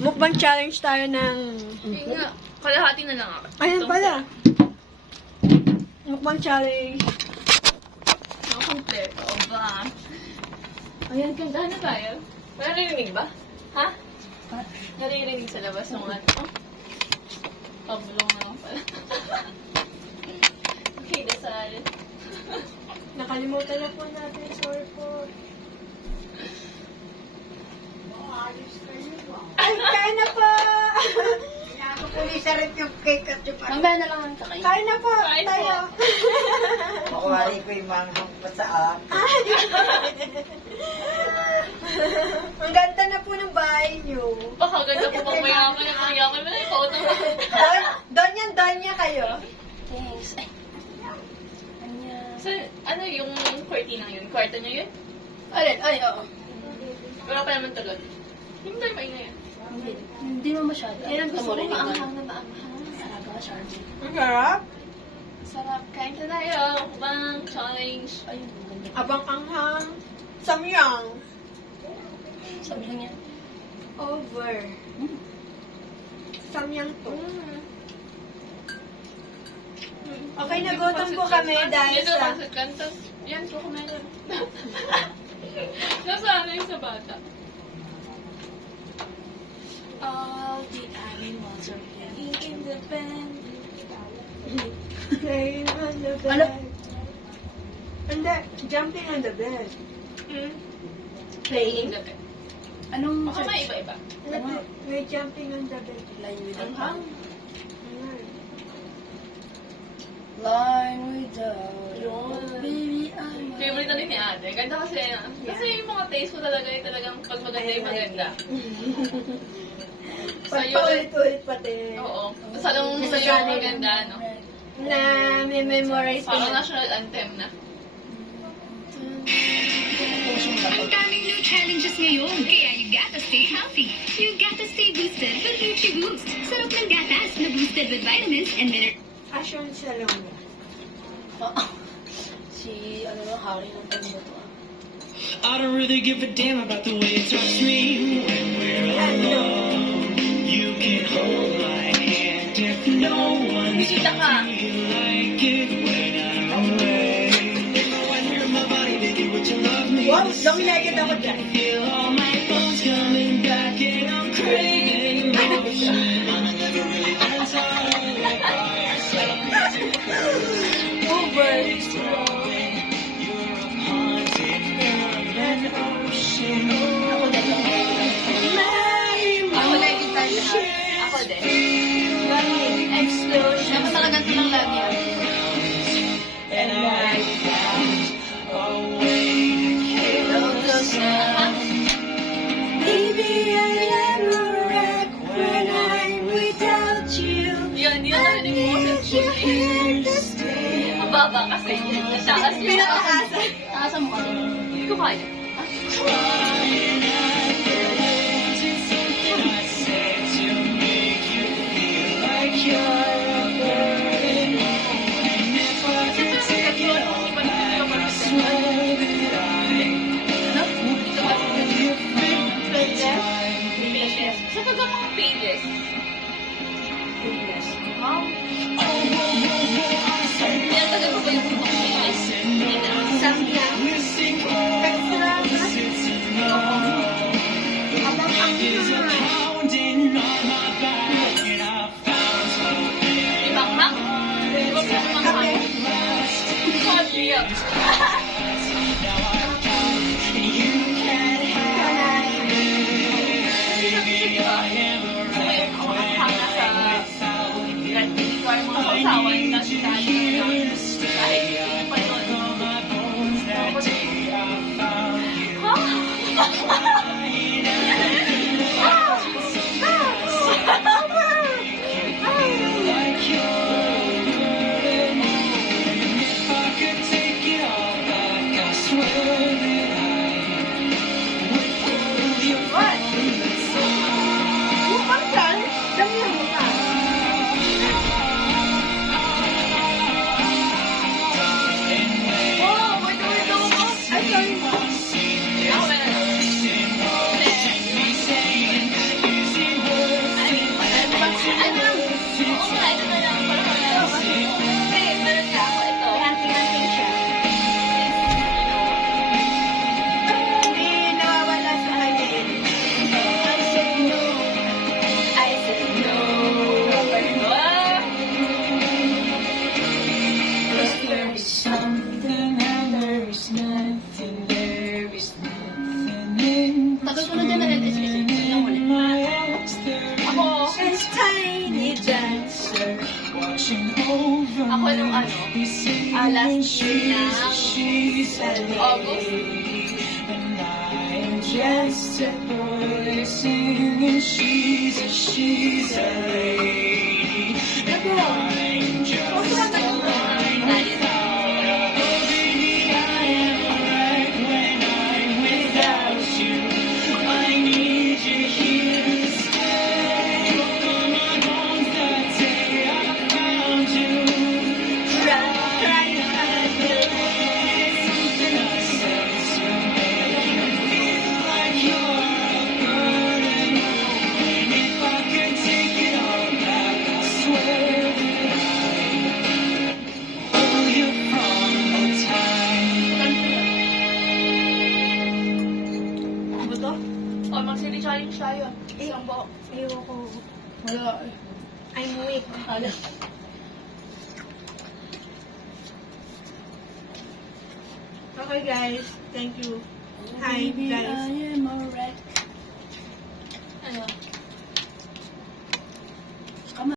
Mukbang challenge tayo ng... Hindi nga. Kalahati na lang ako. Ayan pala. Mukbang challenge. Ang kompleto. O ba? Ayan, kantahan na tayo. Naririnig ba? Ha? Naririnig sa labas ng ano? Pabulong na lang pala. Okay, dasal. Nakalimutan na po natin. Sorry po. Ay, kain na po! Kukunin sa rep yung cake at yung ano. Mamaya na lang ang kakain. Kain na po! Kain po. Tayo! Makuwari ko yung manghang pa sa Ang ganda na po ng bahay niyo. Baka ganda po pang mayaman. Ang mayaman mo na yung pautang. Donya kayo. Thanks. Ay. So, ano yung cortina yun? Kwarto niya yun? Alin? Ay, oo. Wala pa naman tulog. Hindi tayo maingay. Hindi mo masyado. Yan ang gusto ko Tumurinig maanghang naman. na maanghang. Talaga, Charlie. Ang sarap. Sarap. Kain ka tayo. Mukbang challenge. Ayun, maganda. Abang anghang. Samyang. Sabi lang niya. Over. Samyang to. Okay, nagutom po kami dahil Yan sa... ang pansit kantas. Yan, ko kumain. Nasaan yung sa bata? All the animals are playing in the band. Playing on the bed. Ano? Hindi, jumping on the bed. Playing the bed. Anong Baka may iba-iba. May jumping on the bed. line with the Anghang. Ayan. Line without Yun. baby, I'm Favorite na rin ni ate. Ganda kasi kasi yung mga taste ko talaga yung talagang pag maganda yung maganda. Sa'yo, Paulit-ulit pati. oo. Sa'yo yung maganda, no? Na may memorize ko. Parang national anthem na. Ang daming new challenges ngayon, kaya you gotta stay healthy. You gotta stay boosted with NutriBoost. Sarap ng gatas na boosted with vitamins and minerals. Asyon sa long. Si, ano na, hari ng pagbato. I don't really give a damn about the way you touch me when we're alone. You can hold my hand if no one Bisita ka. you like it when I'm away. When you're my body, baby, would you love me? Wow, long legged ako dyan. Feel all my bones coming back and I'm craving motion. Mama never really learns how to live by yourself. Over. You're a haunted urban ocean. Ako din. Ako din tayo lahat. Ako din. Explosion. Dapat talagang ito lang lagi. And I found a way to kill the sound. Baby, I am a wreck when I'm without you. Yan, hindi na narinig mo kasi mababa kasi. Taas yun. Pinakakasa. Taasan mo kasi. Hindi ko kaya. Crying at the words, it's something I said to make you feel like you're a burden. And if I could take it all back, I swear that I would you think that's right. Pages. Sa pag mga pages. Wow. Yan talaga ba yung mga pages? Hindi na. Samyang. Missing Extra. sits alone. Abang There's a anghang. pounding on my back, and I found something. Ibang hang? Ibang sa mga hang? Sabi yan. You can't have it, baby. I am a wreck when I'm without you. Ikaw ay mga kausawan. I Tapos need tayo you na. to stay. I felt all my bones that day I found you. Crying out the like you're a burden. And if I could take it all back, ako nung ano, last year ng August. And I'm just a boy singing, she's a lady. And I'm just a line without a baby. I am right when I'm without you. I need you here to stay. On my bones that day I found you. Something I said to make you feel like you're a burden. And if I could take it all back, I swear that I'd pull you from the time. Ano ba to? Oh, mag-city challenge tayo. Isang buhok. Ayoko. Wala. I'm weak. Hala. Okay guys, thank you. Hi guys.